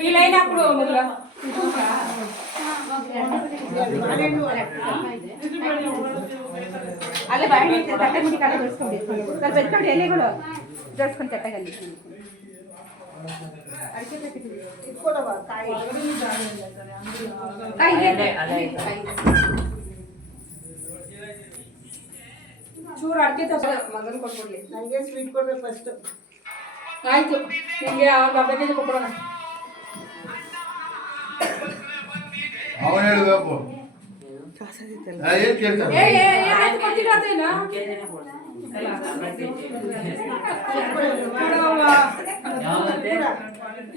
ఈ లైన్ అప్పుడు ಅಲ್ಲ ಬಾಯಿ ತಟ್ಟೆ ಮುಡಿ ಕಾಲ ಬೆಳೆಸ್ಕೊಂಡು ಸ್ವಲ್ಪ ಎತ್ಕೊಂಡು ಎಲೆಗಳು ಜೋಡಿಸ್ಕೊಂಡು ತಟ್ಟೆಗಲ್ಲಿ ಚೂರು ಅಡಿಕೆ ಮಗನ ಕೊಟ್ಬಿಡ್ಲಿ ನನಗೆ ಸ್ವೀಟ್ ಕೊಡ್ಬೇಕು ಫಸ್ಟ್ ಆಯ್ತು ನಿಮಗೆ ಅರ್ಧ ಕೆಜಿ ಕೊಟ್ಬಿಡೋಣ ಅವನು ಹೇಳಬೇಕು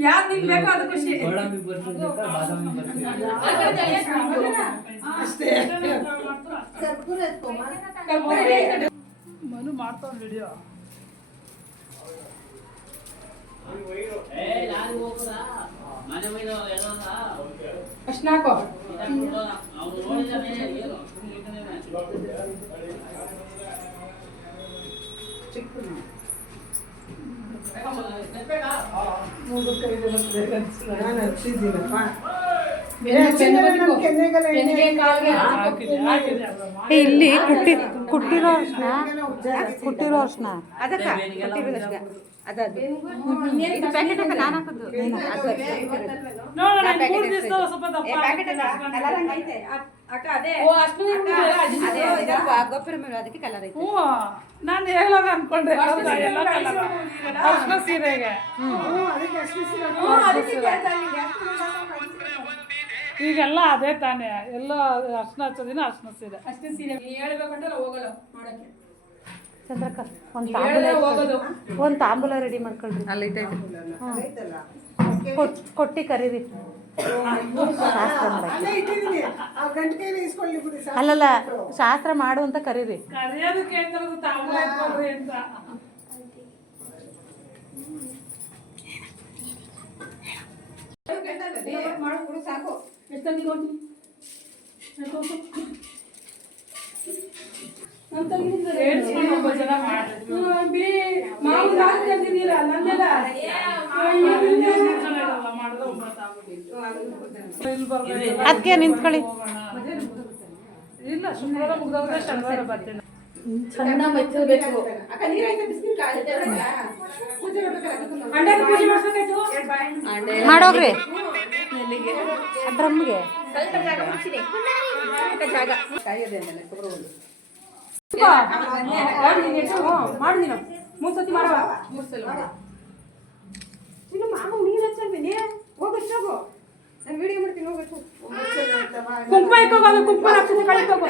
ಯಾವ್ದು ನಿಮ್ಗೆ ಬೇಕೋ ಅದು ಖುಷಿ ಮನು ಮಾಡ್ತಾವ್ ವಿಡಿಯೋ ಅಷ್ಟು ನಾಕೋ ಇಲ್ಲಿ ಕುಟ್ಟಿರೋ ಅರ್ಶನ ಅದಕ್ಕ ಇದು ಪ್ಯಾಕೆಟ್ ಹಾಕ ನಾನು ಹಾಕೋದು ಗೊಬ್ಬರ ಮೇಲೆ ಅದಕ್ಕೆ ಕಲರ್ ಐತೆ ನಾನು ಹೇಳೋದು ಅನ್ಕೊಂಡ್ರೆ ಅರ್ಶನ ಸೀರೆಗೆ ಈಗೆಲ್ಲ ಅದೇ ತಾನೇ ಎಲ್ಲ ಅರ್ಶನ ಹಚ್ಚೋದಿನ ಅರ್ಶನ ಸೀರೆ ಅಷ್ಟೇ ಸೀರೆ ಹೇಳ್ಬೇಕಂದ್ರೆ ಹೋಗಲ್ಲ ನೋಡಕ್ಕೆ ಚಂದ್ರಕ್ಕ ಒಂದು ತಾಂಬೂಲ ರೆಡಿ ಮಾಡ್ಕೊಳ್ರಿ ಅಲ್ಲಿ ಕೊಟ್ಟಿ ಕರೀರಿ ಅಲ್ಲಲ್ಲ ಶಾಸ್ತ್ರ ಮಾಡು ಅಂತ ಕರೀರಿ ಕರೆಯೋದಕ್ಕೆ ತಾಂಬೂಲ ಇಟ್ಕೊಳ್ರಿ ಅಂತ ಸಾಕು ಎಷ್ಟು ಅದಕ್ಕೆ ನಿಂತ್ಕೊಳ್ಳಿ ಇಲ್ಲ ಶುಕ್ರವಾರ ಮುಗ್ದೋದ್ರೆ ಶನಿವಾರ ಬರ್ತೀನಿ ಸಣ್ಣ ಮೆಚ್ಚಬೇಕು ಮಾಡೋಗ್ರಿ ಡ್ರಮ್ಗೆ ಮಾಡು ನೀನು 3 ಸತಿ ಮಾಡವ ಇನ್ನು ಮಾಮ ನೀರು ಹಚ್ಚಲ್ವೇನೆ ಹೋಗು ನಾನು ವಿಡಿಯೋ ಮಾಡ್ತೀನಿ ಹೋಗು ಕುಂಕುಮ ಇಕ್ಕೋದು ಕುಂಕುಮ ಹಾಕ್ತೀನಿ ಕಳಿಕೋಗು